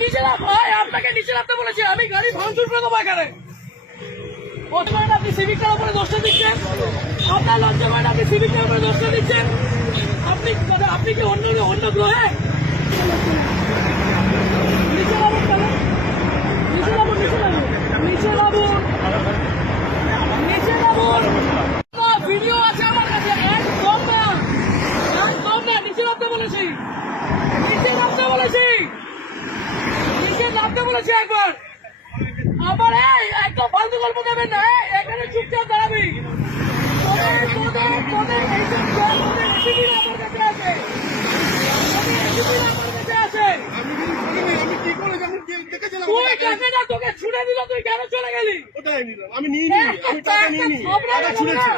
নিচে নাম ভাই, আপনাকে নিচে নামতে বলেছি, আমি গাড়ি ভাঙচুর করে দেবো এখানে। বর্তমানে আপনি সিভিকটার উপরে দোষটা দিচ্ছেন, আপনার লজ্জা হয় না? আপনি সিভিকটার উপরে দোষটা দিচ্ছেন, আপনি কি অন্য গ্রহে? নিচে নামুন কেন? নিচে নামুন, নিচে নামুন, নিচে নামুন। ভিডিও আছে আমার কাছে, একদম না, নিচে নামতে বলেছি, নিচে নামতে বলেছি, নিচে নামতে বলেছি একবার। আবার একদম ফালতু গল্প দেবেন না, এখানে চুপচাপ দাঁড়াবি। তোকে ছুড়ে দিল, তুই কেন চলে গেলি? আমি নিয়ে আমি টাকা নিয়ে নি, টাকা ছুড়েছি।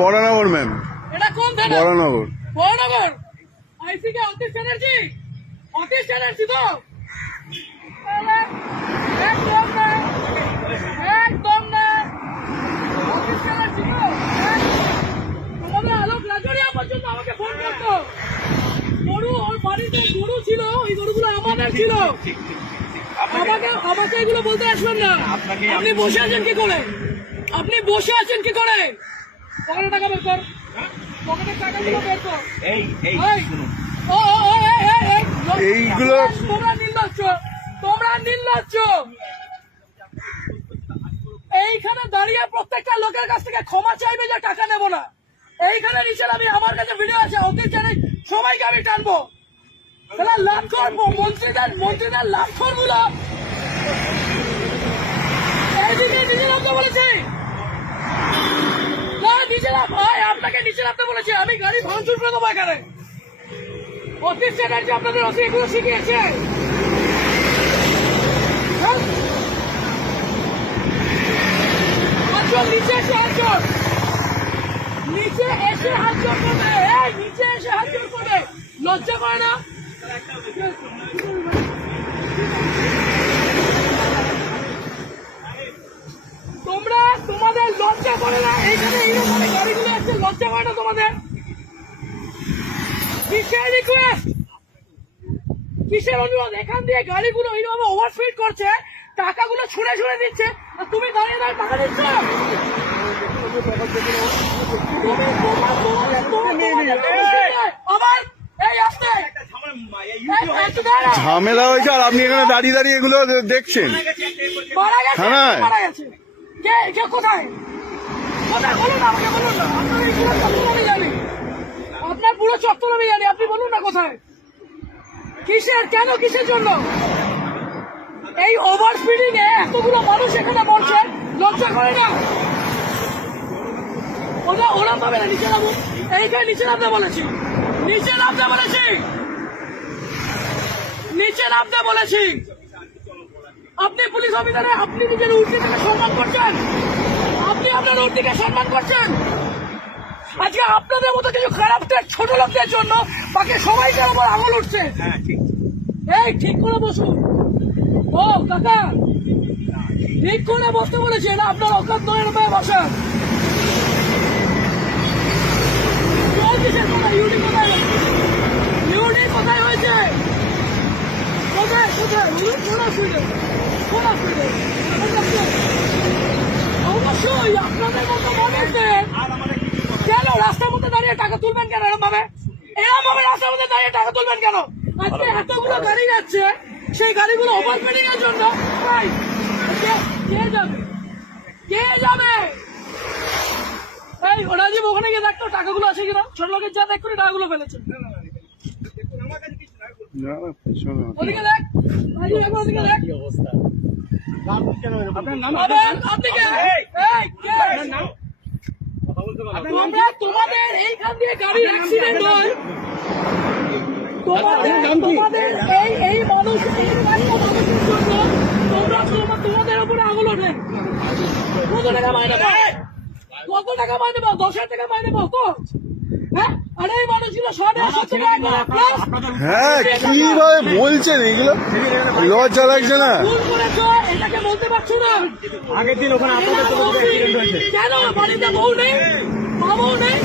বড়নগর ম্যাম, এটা কোন থানা? বড়নগর আইসি কে অতীশ ব্যানার্জি, অতীশ ব্যানার্জি তো একদম না, অতীশ ব্যানার্জি তো। তোমাদের আলোক রাজরিয়া পর্যন্ত আমাকে ফোন করতো, গরু ওর বাড়িতে গরু ছিল, ওই গরুগুলো আমাদের ছিল। আমাকে এগুলো বলতে আসবেন না। আপনি বসে আছেন কি করে? আপনি বসে আছেন কি করে? পকেটে টাকা বের কর, পকেটের টাকাগুলো বের কর। এইগুলো তোমরা নির্লজ্জ। এইখানে দাঁড়িয়ে প্রত্যেকটা লোকের কাছ থেকে ক্ষমা চাইবে যে টাকা নেব না। এইখানে নিচে আমি, আমার কাছে ভিডিও আছে, অতীত জানি সবাইকে আমি টানবো, লাভ করবো। মন্ত্রীদের লাভ করবো না। এইদিকে নিচে নামতে বলেছি, নিচে নাম ভাই, আপনাকে নিচে নামতে বলেছি, আমি গাড়ি ভাঙচুর করে দেবো এখানে। অতীশ ব্যানার্জি আপনাদের এগুলো শিখিয়েছে। নিচে এসে হাত জোর, নিচে এসে হাত জোর করবে, নিচে এসে হাত জোর করবে, লজ্জা করে না? তোমরা, তোমাদের লজ্জা করে না? এইখানে এইরকম গাড়িগুলো আছে, লজ্জা করে না তোমাদের? কিসের রিকোয়েস্ট, কিসের অনুরোধ? এখান দিয়ে গাড়িগুলো এইভাবে ওভারস্পিড করছে, টাকাগুলো ছুঁড়ে ছুঁড়ে দিচ্ছে, আর তুমি দাঁড়িয়ে দাঁড়িয়ে টাকা দিচ্ছ। ঝামেলা হয়েছে আর আপনি এখানে দাঁড়িয়ে দাঁড়িয়ে এগুলো দেখছেন। থানায় কোথায় বলুন, আমাকে বলুন না। আপনার পুরো চত্বর আমি জানি, আপনি বলুন না কোথায়, কিসের, কেন, কিসের জন্য? এই ওভার স্পিডিং এ এতগুলো মানুষ এখানে মরছে, লজ্জা করে না? ওরম ভাবে না, নিচে নামুন। এইখানে নিচে নামতে বলেছি, নিচে নামতে বলেছি, নিচে নামতে বলেছি। আপনি পুলিশ অফিসারে, আপনি নিজের উর্দিকে সম্মান করছেন, আপনি আপনার উর্দিকে সম্মান করছেন। আজকে আপনাদের মতো কিছু খারাপ ছোট লোকদের জন্য বাকি সবাইকে আমার আঙুল উঠছে। এই ঠিক করে বসুন। ও কাকা, ঠিক করে বসতে বলেছি, এটা আপনার অকাত নয়, রূপায় বসেন। ইউডি কোথায় হয়েছে? কোথায় অবশ্যই আপনাদের মতো মানুষদের কেন রাস্তার মধ্যে দাঁড়িয়ে টাকা তুলবেন কেন? এরকম ভাবে রাস্তার মধ্যে দাঁড়িয়ে টাকা তুলবেন কেন? আজকে এতগুলো গাড়ি যাচ্ছে, সেই গাড়িগুলো ওভারস্পিডিং এর জন্য কে যাবে? এই রাজীব, ওখানে গিয়ে দেখতো টাকাগুলো আছে কিনা, ছোট লোকের যা দেখ করে টাকাগুলো ফেলেছে। ওদিকে দেখ, ওদিকে দেখ। তোমাদের এইখান দিয়ে গাড়ির অ্যাক্সিডেন্ট হয়, তোমাদের এই মানুষ, তোমাদের উপরে আঙুল ওঠে। কত টাকা মাইনে পাও? 10,000 টাকা মাইনে পাও তো? হ্যাঁ, আর এই মানুষগুলো 150 টাকা। হ্যাঁ, কিভাবে বলছেন এগুলো? লজ্জা লাগছে না? এটাকে বলতে পারছো না? আগের দিন ওখানে কেন বাড়িতে বউ নেই, মা বউ নেই?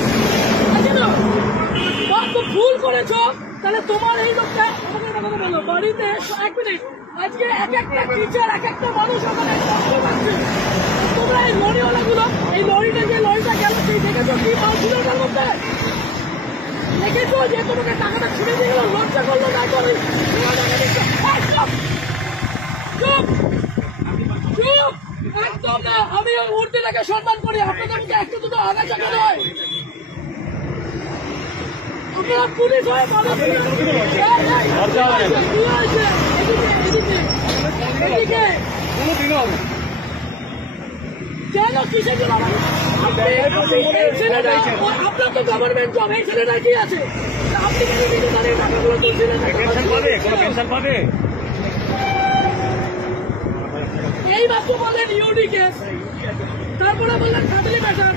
করেছো, তাহলে তোমার এই লোকটা আমাকে একটা কথা বলো, বাড়িতে 1 মিনিট, আজকে এক একটা টিচার, এক একটা মানুষ ওখানে কষ্ট পাচ্ছে। তোমরা এই লরিওয়ালা গুলো, এই লরিটা যে লরিটা গেল, সেই দেখেছো কি মাল ছিল ওটার মধ্যে? দেখেছো যে তোমাকে টাকাটা ছুড়ে দিয়ে গেল, লজ্জা করলো না করি? চুপ চুপ, একদম না। আমি ওই মূর্তিটাকে সম্মান করি, আপনাদের মুখে একটু দুটো আঘাত জায়গা নয়। আপনারা পুলিশ হয়ে মানুষ কি হয়েছে? এদিকে এদিকে কেন কিসে গেল? এই ছেলেটা, আপনার তো গভর্নমেন্ট জব, এই ছেলেটা কি আছে? আপনি কেন নিজে দাঁড়িয়ে টাকাগুলো তুলছিলেন? এই মাত্র বললেন ইউডি কেস, তারপরে বললেন ফ্যামিলি ম্যাটার।